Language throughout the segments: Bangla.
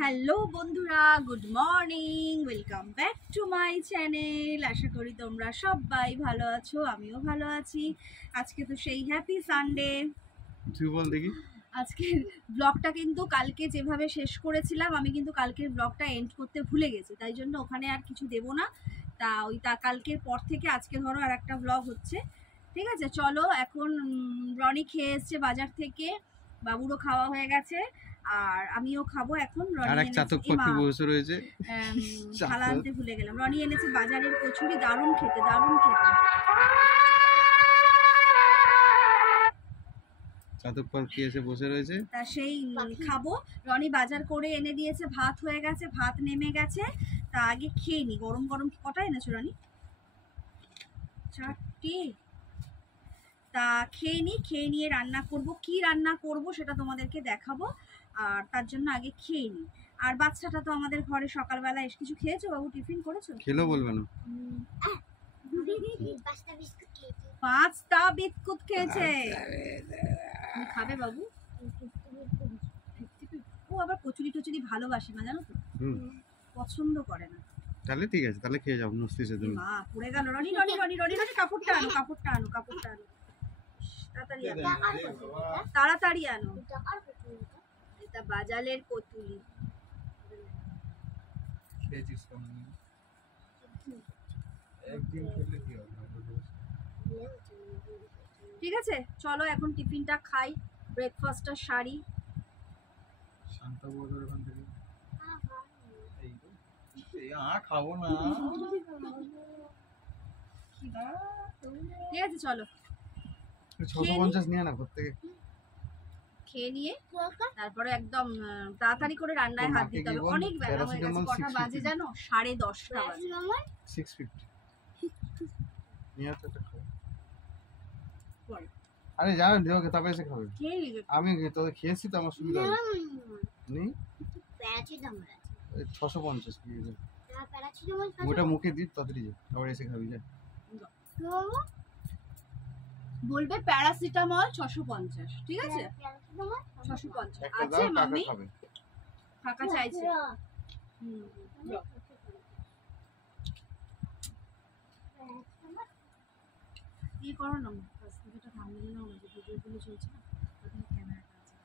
হ্যালো বন্ধুরা, good morning, welcome back to my channel. আশা করি তোমরা সবাই ভালো আছো, আমিও ভালো আছি। আজকে তো সেই হ্যাপি সানডে। তুই বল দেখি। আজকের ব্লগটা কিন্তু কালকে যেভাবে শেষ করেছিলাম, আমি কিন্তু কালকের ব্লগটা এন্ড করতে ভুলে গেছি, তাই জন্য ওখানে আর কিছু দেবো না। তা কালকের পর থেকে আজকে ধরো আর একটা ব্লগ হচ্ছে, ঠিক আছে? চলো, এখন রনি খেয়ে এসছে বাজার থেকে, বাবুরও খাওয়া হয়ে গেছে, আর আমিও খাবো এখন। আর এক চাতক পাখি বসে রয়েছে, থালা আনতে ভুলে গেলাম। রনি এনেছে বাজারের কচুরি, দারুণ খেতে, দারুণ খেতে। চাতক পাখি এসে বসে রয়েছে, তা সেই খাবো। রনি বাজার করে এনে দিয়েছে, ভাত হয়ে গেছে, ভাত নেমে গেছে। তা আগে খেয়ে নি। গরম গরম কটা এনেছো রনি? 4টে। তা খেয়ে নি, খেয়ে নিয়ে রান্না করব। কি রান্না করব সেটা তোমাদেরকে দেখাবো, আর তার জন্য আগে খেয়ে নি। আর বাচ্চাটা তো আমাদের ঘরে সকালবেলা এসে কিছু খেয়েছো? বাবু টিফিন করেছো? খেলো বলবে না? 5টা বিস্কুট খেয়েছে। খাবে বাবু? ও আবার কচুরি টচুরি ভালোবাসে না, জানো তো, পছন্দ করে না। তাহলে ঠিক আছে, তাহলে খেয়ে যাও মস্তিষ্কে তুমি। মা পড়ে গেল। রনি রনি রনি রনি রনি কাপড়টা আনো, কাপড়টা আনো, কাপড়টা আনো, তাড়াতাড়ি আনো, তাড়াতাড়ি আনো। এটা বাজালের কচুরি। খেয়েছিস একদিন খেলে কি হবে? ঠিক আছে, চলো এখন টিফিনটা খাই, ব্রেকফাস্টটা সারি। শান্তা বদর ওখান থেকে খাবো না। ঠিক আছে, চলো 650 নিয়ে না ঘর থেকে, খেয়ে নিয়ে তারপরে একদম তাড়াতাড়ি করে রান্নায় হাত দিতে হবে। অনেক বেলা হয়ে গেছে। কটা বাজে জানো? 10:30টা বাজে। 650 নিয়ে আসতে খাও। পরে আরে জানো দেওকে তারপরে এসে খাবে। খেয়ে নিবে। আমি তোদের খেয়েছি তো, আমার সুবিধা নেই। 650 নিয়ে যা, ওটা মুখে দিই তাড়াতাড়ি যা, আবার এসে খাবি যা। বলবে প্যারাসিটামল 650, ঠিক আছে? 650 আছে মাম্মি? কাকা চাইছে। কি করো না, এটা থামিয়ে নাও না, যে ভিডিওগুলো চলছে না, ওখানে ক্যামেরাটা আছে।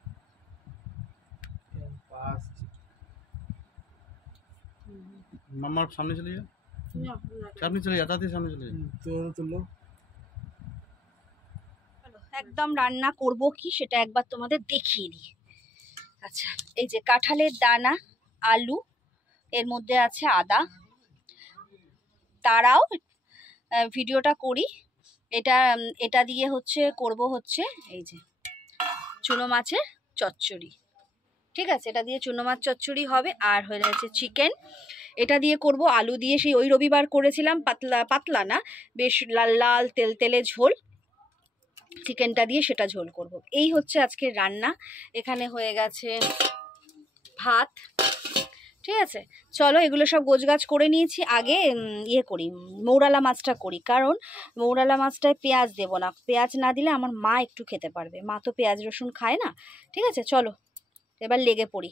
মামার সামনে চলে যা, সামনে চলে যা, তাড়াতাড়ি সামনে চলে যা। তুলো একদম রান্না করব কি সেটা একবার তোমাদের দেখিয়ে দিই। আচ্ছা, এই যে কাঁঠালের দানা, আলু, এর মধ্যে আছে আদা। তারাও ভিডিওটা করি। এটা দিয়ে করব এই যে চুনো মাছের চচ্চড়ি, ঠিক আছে? এটা দিয়ে চুনো মাছ চচ্চড়ি হবে। আর হয়ে যাচ্ছে চিকেন, এটা দিয়ে করব। আলু দিয়ে সেই ওই রবিবার করেছিলাম, পাতলা পাতলা না, বেশ লাল লাল তেল তেলে ঝোল। চিকেনটা দিয়ে সেটা ঝোল করব। এই হচ্ছে আজকের রান্না। এখানে হয়ে গেছে ভাত, ঠিক আছে? চলো এগুলো সব গোছগাছ করে নিয়েছি। আগে করি, মৌরালা মাছটা করি, কারণ মৌরালা মাছটায় পেঁয়াজ দেবো না। পেঁয়াজ না দিলে আমার মা একটু খেতে পারবে, মা তো পেঁয়াজ রসুন খায় না। ঠিক আছে, চলো এবার লেগে পড়ি।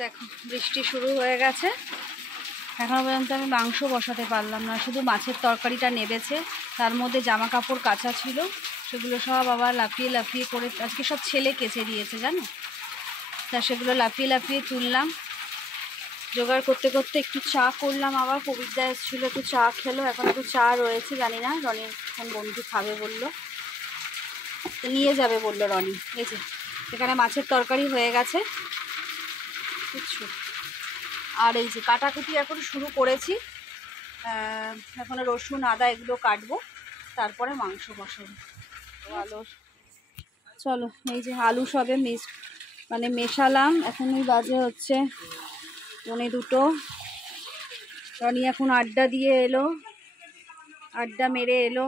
দেখো বৃষ্টি শুরু হয়ে গেছে। এখনো পর্যন্ত আমি মাংস বসাতে পারলাম না, শুধু মাছের তরকারিটা নেবেছে, তার মধ্যে জামা কাপড় কাচা ছিল, সেগুলো সব আবার লাফিয়ে লাফিয়ে করে আজকে সব ছেলে কেচে দিয়েছে জানো, তা সেগুলো লাফিয়ে লাফিয়ে তুললাম। জোগাড় করতে করতে একটু চা করলাম, আবার কবিতা এসেছিলো, একটু চা খেলো, এখন একটু চা রয়েছে, জানি না রনি এখন বন্ধু খাবে বললো, তো নিয়ে যাবে বললো রনি। এই যে এখানে মাছের তরকারি হয়ে গেছে বুঝছো, আর এই যে কাটাকুটি এখন শুরু করেছি, এখন রসুন আদা এগুলো কাটবো, তারপরে মাংস বসাবো। আলু, চলো এই যে আলু সবে মেশালাম, এখন ওই বাজে হচ্ছে 1:45। রনি এখন আড্ডা দিয়ে এলো, আড্ডা মেরে এলো,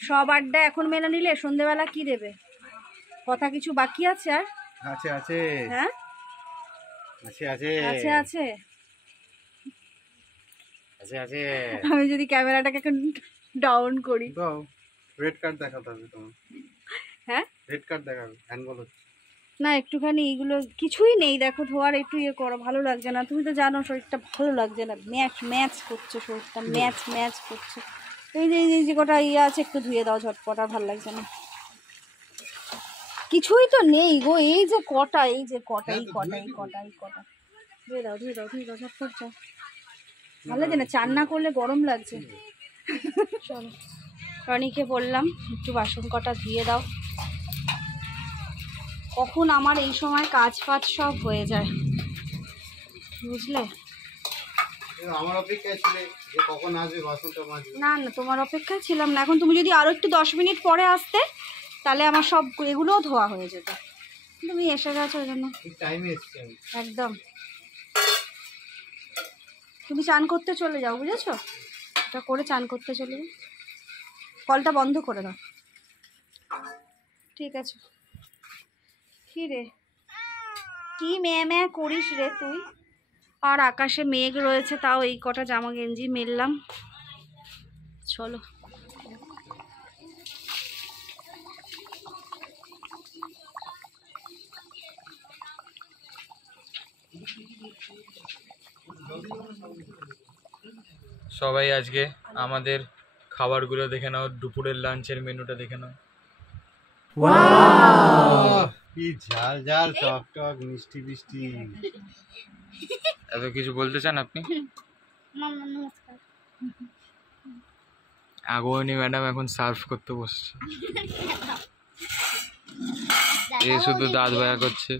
সব আড্ডা এখন মেনে নিলে সন্ধেবেলা কি দেবে, কথা কিছু বাকি আছে আর? আছে আছে, হ্যাঁ আছে আছে আছে আছে আছে আছে। আমি যদি ক্যামেরাটাকে এখন ডাউন করি, রেড কার্ড দেখাতে হবে তোমার। হ্যাঁ রেড কার্ড দেখাবে, হ্যান্ডবল হচ্ছে না, একটুখানি এইগুলো কিছুই নেই দেখো, ধোয়ার একটু ইয়ে করো, ভালো লাগছে না, তুমি তো জানো শরীরটা ভালো লাগছে না, ম্যাচ করছে শরীরটা, ম্যাচ করছে। এই যে এই যে কটা ইয়ে আছে একটু ধুয়ে দাও ঝটপট, আর ভালো লাগছে না, কিছুই তো নেই গো, এই যে কটা, এই যে কটা, এই কটা, এই কটা, এই কটা, ধুয়ে দাও ঝটপট যাও, ভালো লাগছে না, চান না করলে গরম লাগছে। চলো রনিকে বললাম একটু বাসন কটা ধুয়ে দাও, কখন আমার এই সময় কাজ ফাজ সব হয়ে যায় বুঝলে। আমার অপেক্ষায় ছিলে যে কখন আসবে বাসনটা মাজবে। না না, তোমার অপেক্ষায় ছিলাম না, এখন তুমি যদি আরো একটু 10 মিনিট পরে আসতে তাহলে আমার সব এগুলোও ধোয়া হয়ে যেত, তুমি এসে গেছো ওই জন্য ঠিক টাইমে এসেছি আমি। একদম। তুমি চান করতে চলে যাও বুঝেছো, এটা করে চান করতে চলে যাও, কলটা বন্ধ করে দাও, ঠিক আছে। কি রে, কি ম্যা করিস রে তুই? আর আকাশে মেঘ রয়েছে, তাও এই কটা জামা গেঞ্জি মেললাম, চলো। সবাই আজকে আমাদের খাবারগুলো দেখে নাও, দুপুরের লাঞ্চের মেনুটা দেখে নাও। কি ঝাল ঝাল টক টক মিষ্টি মিষ্টি। এত কিছু বলতে চান আপনি? আগমনী ম্যাডাম এখন সার্ভ করতে বসছে, এ শুধু দাঁত বায়া করছে।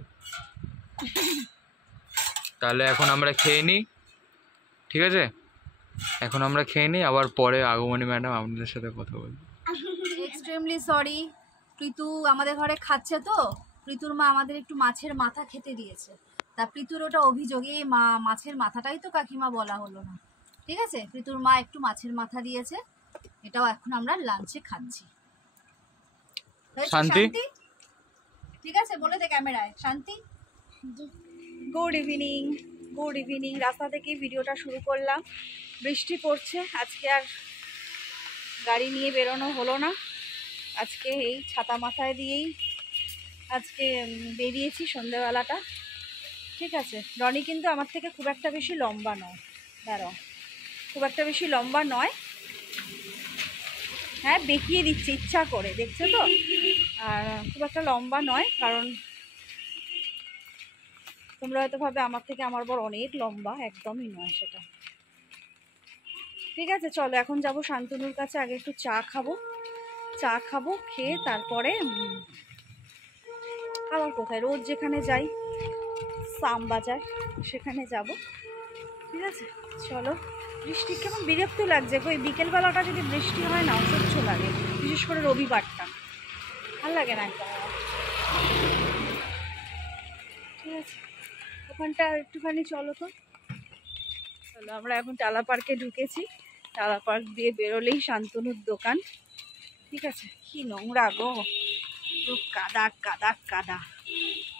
তাহলে এখন আমরা খেয়ে নিই, ঠিক আছে? এখন আমরা খেয়ে নিই, আবার পরে আগমনী ম্যাডাম আপনাদের সাথে কথা বলবে। এক্সট্রিমলি সরি, প্রীতু আমাদের ঘরে খাচ্ছে, তো প্রীতুর মা আমাদের একটু মাছের মাথা খেতে দিয়েছে, তা প্রীতুর ওটা অভিযোগে মাছের মাথাটাই তো কাকিমা বলা হলো না, ঠিক আছে, প্রীতুর মা একটু মাছের মাথা দিয়েছে, এটাও এখন আমরা লাঞ্চে খাচ্ছি। শান্তি, ঠিক আছে বলে দে ক্যামেরায়, শান্তি। Good evening, good evening. রাস্তা থেকে ভিডিওটা শুরু করলাম, বৃষ্টি পড়ছে, আজকে আর গাড়ি নিয়ে বেরোনো হলো না, আজকে এই ছাতা মাথায় দিয়েই আজকে বেরিয়েছি সন্ধ্যেবেলাটা, ঠিক আছে। রনি কিন্তু আমার থেকে খুব একটা বেশি লম্বা নয়, দাঁড়াও, খুব একটা বেশি লম্বা নয়, হ্যাঁ দেখিয়ে দিচ্ছে ইচ্ছা করে, দেখছো তো, আর খুব একটা লম্বা নয়, কারণ তোমরা হয়তো ভাবে আমার থেকে আমার বর অনেক লম্বা, একদমই নয় সেটা, ঠিক আছে। চলো এখন যাব শান্তনুর কাছে, আগে একটু চা খাবো, খেয়ে তারপরে আবার কোথায় রোজ যেখানে যাই শ্যামবাজার সেখানে যাব, ঠিক আছে। চলো, বৃষ্টি কেমন বিরক্ত লাগছে, ওই বিকেলবেলাটা যদি বৃষ্টি হয় না অসহ্য লাগে, বিশেষ করে রবিবারটা ভাল লাগে না একদম আমার, ঠিক আছে। ওখানটা একটুখানি চলো তো, চলো আমরা এখন টালা পার্কে ঢুকেছি, টালা পার্ক দিয়ে বেরোলেই শান্তনুর দোকান, ঠিক আছে। কি নোংরা গো, কাদা কাদা কাদা,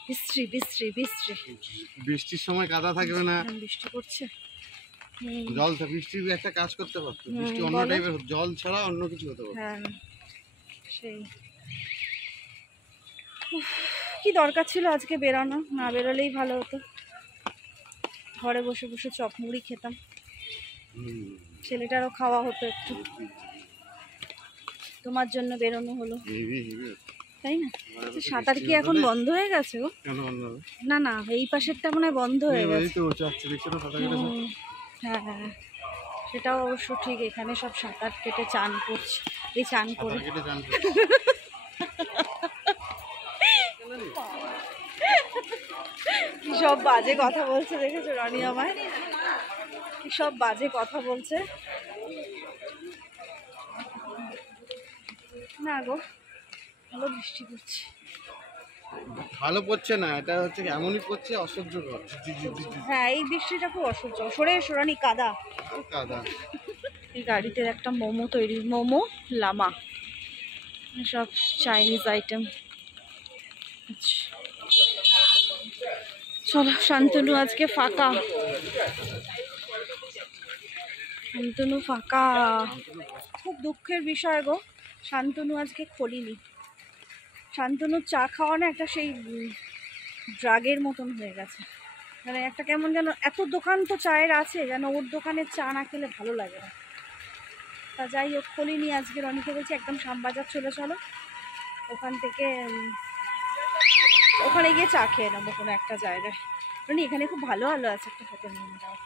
বৃষ্টি বৃষ্টি বৃষ্টি, বৃষ্টির সময় কাদা থাকবে না, বৃষ্টি পড়ছে, জল বৃষ্টির একটা কাজ করতে পারতো, বৃষ্টি অন্য বলো। টাইপের, জল ছাড়া অন্য কিছু হতে পারতো। হ্যাঁ সেই, কি দরকার ছিল আজকে বেরোনো, না বেরোলেই ভালো হতো, ঘরে বসে বসে চপ মুড়ি খেতাম। ছেলেটারও খাওয়া হতো একটু, তোমার জন্য বেরোনো হলো, তাই না? তো সাঁতার কি এখন বন্ধ হয়ে গেছে গো? কেন বন্ধ হবে? না না, এই পাশেরটা মনে হয় বন্ধ হয়ে এই গেছে। তো যাচ্ছে, দেখছো না সাঁতার কেটে সব? হ্যাঁ হ্যাঁ, সেটাও অবশ্য ঠিক, এখানে সব সাঁতার কেটে চান করছে, এই চান করে। সাঁতার কেটে চান কি সব বাজে কথা বলছে দেখেছো রনি আমায়, কি সব বাজে কথা বলছে। না গো, ভালো বৃষ্টি পড়ছে। ভালো পড়ছে না, এটা হচ্ছে এমনই পড়ছে অসহ্যকর। হ্যাঁ, এই বৃষ্টিটা খুব অসহ্য। সরে এসো রনি, কাদা। কাদা। এই গাড়িতে একটা মোমো তৈরি, মোমো লামা, সব চাইনিজ আইটেম। আচ্ছা চলো, শান্তনু আজকে ফাঁকা, শান্তনু ফাঁকা। খুব দুঃখের বিষয় গো, শান্তনু আজকে খোলিনি। শান্তনুর চা খাওয়া না একটা সেই ড্রাগের মতন হয়ে গেছে, মানে একটা কেমন যেন, এত দোকান তো চায়ের আছে যেন ওর দোকানের চা না খেলে ভালো লাগে না। তা যাই হোক, খোলিনি আজকে। রনিকে বলছি একদম শ্যামবাজার চলে চলো, ওখান থেকে ওখানে গিয়ে চা খেয়ে নেবো কোনো একটা জায়গায়। রনি এখানে খুব ভালো ভালো আছে, একটা ফটো নিয়ে দাও।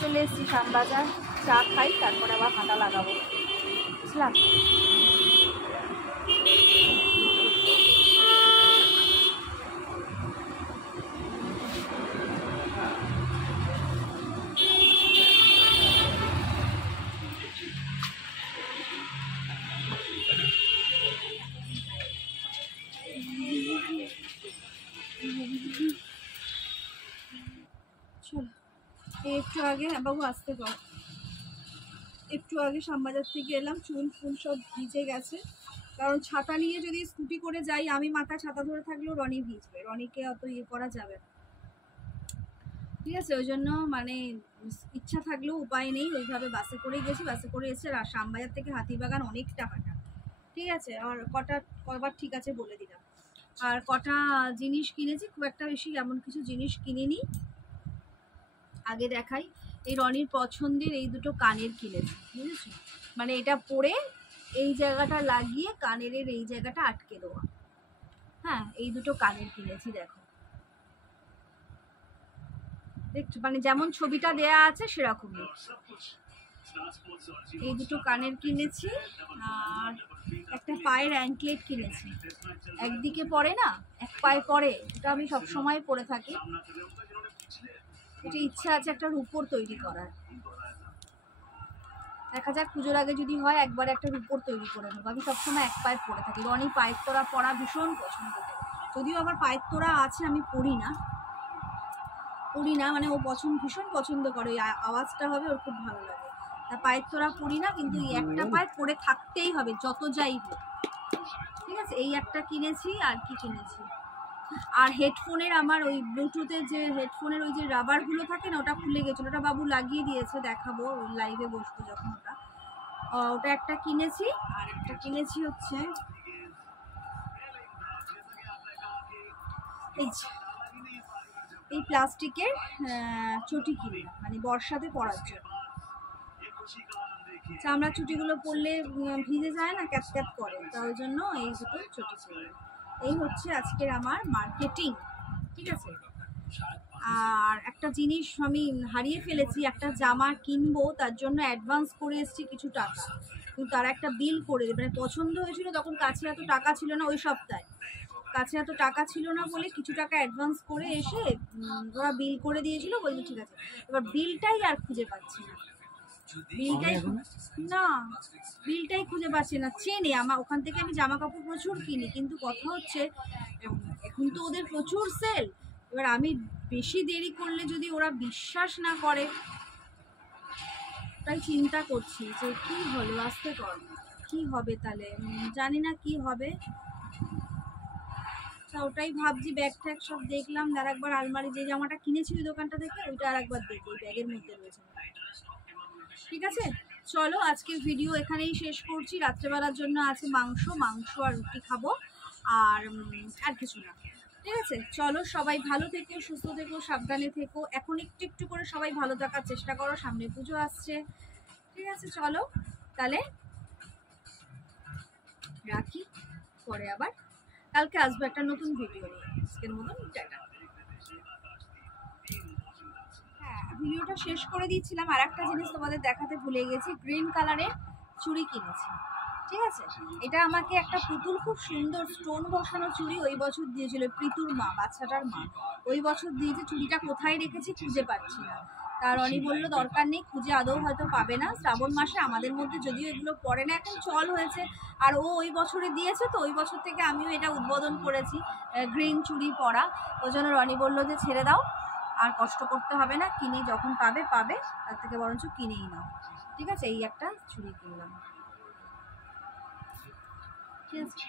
চলে এসেছি শ্যামবাজার, চা খাই, তারপরে আবার হাঁটা লাগাবো, বুঝলাম। চলো, একটু আগে বাবু আসতে পার, একটু আগে শ্যামবাজার থেকে এলাম, চুল ফুল সব ভিজে গেছে। কারণ ছাতা নিয়ে যদি স্কুটি করে যাই, আমি মাথায় ছাতা ধরে থাকলেও রনি ভিজবে, রনিকে অত ইয়ে করা যাবে না, ঠিক আছে? ওই জন্য মানে ইচ্ছা থাকলেও উপায় নেই, ওইভাবে বাসে করেই গেছি। বাসে করে এসে শ্যামবাজার থেকে হাতিবাগান অনেকটা হাঁটা, ঠিক আছে? আর কবার ঠিক আছে বলে দিলাম। আর কটা জিনিস কিনেছি, খুব একটা বেশি এমন কিছু জিনিস কিনিনি। আগে দেখাই, এই রনির পছন্দের এই দুটো কানের কিনেছি, বুঝেছো? মানে এটা পরে এই জায়গাটা লাগিয়ে কানের এই জায়গাটা আটকে দেওয়া। হ্যাঁ, এই দুটো কানের কিনেছি, দেখো, দেখছো? মানে যেমন ছবিটা দেয়া আছে সেরকমই। এই দুটো কানের কিনেছি, আর একটা পায়ের অ্যাঙ্কলেট কিনেছি। একদিকে পরে না, এক পায়ে পরে, এটা আমি সব সময় পরে থাকি। এটা ইচ্ছা আছে একটা রূপোর তৈরি করার, দেখা যাক পুজোর আগে যদি হয় একবার একটা রূপোর তৈরি করে নেবো। আমি সবসময় এক পায়ে পরে থাকি। রনি পায়ের তোড়া পরা ভীষণ পছন্দ করে, যদিও আমার পায়ের তোড়া আছে, আমি পরি না, মানে ও ভীষণ পছন্দ করে, ওই আওয়াজটা হবে ওর খুব ভালো লাগে। তা পায়ের তোড়া পরি না, কিন্তু এই একটা পায়ে পরে থাকতেই হবে যত যাই হোক, ঠিক আছে? এই একটা কিনেছি। আর কি কিনেছি, আর হেডফোনের, আমার ওই ব্লুটুথের যে হেডফোনের ওই যে রাবারগুলো থাকে না, ওটা খুলে গেছিলো, ওটা বাবু লাগিয়ে দিয়েছে, দেখাবো লাইভে বসবো যখন। ওটা একটা কিনেছি। আর একটা কিনেছি হচ্ছে এই প্লাস্টিকের চটি কিনে, মানে বর্ষাতে পরার জন্য। চামড়া চুটিগুলো পরলে ভিজে যায় না, ক্যাপ ক্যাপ করে, তার জন্য এই দুটো চটি ছিল। এই হচ্ছে আজকের আমার মার্কেটিং, ঠিক আছে? আর একটা জিনিস আমি হারিয়ে ফেলেছি, একটা জামা কিনবো, তার জন্য অ্যাডভান্স করে এসেছি কিছু টাকা, কিন্তু তারা একটা বিল করে দেবে। মানে পছন্দ হয়েছিল, তখন কাছে এত টাকা ছিল না, ওই সপ্তাহে কাছে এত টাকা ছিল না বলে কিছু টাকা অ্যাডভান্স করে এসে ওরা বিল করে দিয়েছিল, বলছে ঠিক আছে। এবার বিলটাই আর খুঁজে পাচ্ছি না, বিলটাই খুঁজে পাচ্ছি না। চেনে আমার ওখান থেকে, আমি জামা কাপড় প্রচুর কিনি, কিন্তু কথা হচ্ছে এখন তো ওদের প্রচুর সেল। এবার আমি বেশি দেরি করলে যদি ওরা বিশ্বাস না করে, তাই চিন্তা করছি যে কি হলো, আসতে কর। কি হবে তাহলে, জানি না কি হবে। ওটাই ভাবছি, ব্যাগ ট্যাগ সব দেখলাম, আর একবার আলমারি যে জামাটা কিনেছি ওই দোকানটা থেকে ওইটা আর একবার দেখি, ওই ব্যাগের মধ্যে রয়েছে। ঠিক আছে, চলো আজকের ভিডিও এখানেই শেষ করছি। রাত্রেবেলার জন্য আছে মাংস আর রুটি খাবো, আর কিছু না। ঠিক আছে, চলো সবাই ভালো থেকো, সুস্থ থেকো, সাবধানে থেকো। এখন একটু একটু করে সবাই ভালো থাকার চেষ্টা করো, সামনে পুজো আসছে। ঠিক আছে, চলো তাহলে রাখি, পরে আবার কালকে আসবো একটা নতুন ভিডিও নিয়ে। আজকের মতন টাটা। হ্যাঁ, ভিডিওটা শেষ করে দিচ্ছিলাম, আর একটা জিনিস তোমাদের দেখাতে ভুলে গেছি, গ্রিন কালারের চুড়ি কিনেছি। ঠিক আছে, এটা আমাকে একটা পুতুল, খুব সুন্দর স্টোন বসানো চুড়ি ওই বছর দিয়েছিল, প্রীতুর মা, বাচ্চাটার মা, ওই বছর দিয়েছে। চুড়িটা কোথায় রেখেছি খুঁজে পাচ্ছি না। তার রনি বললো দরকার নেই, খুঁজে আদৌ হয়তো পাবে না, শ্রাবণ মাসে আমাদের মধ্যে যদিও এগুলো পড়ে না, এখন চল হয়েছে। আর ও ওই বছরে দিয়েছে, তো ওই বছর থেকে আমিও এটা উদ্বোধন করেছি, গ্রিন চুড়ি পরা। ওই জন্য রনি বললো যে ছেড়ে দাও, আর কষ্ট করতে হবে না, কিনে যখন পাবে তার থেকে বরঞ্চ কিনেই নাও। ঠিক আছে, এই একটা চুড়ি কিনলাম। ঠিক আছে।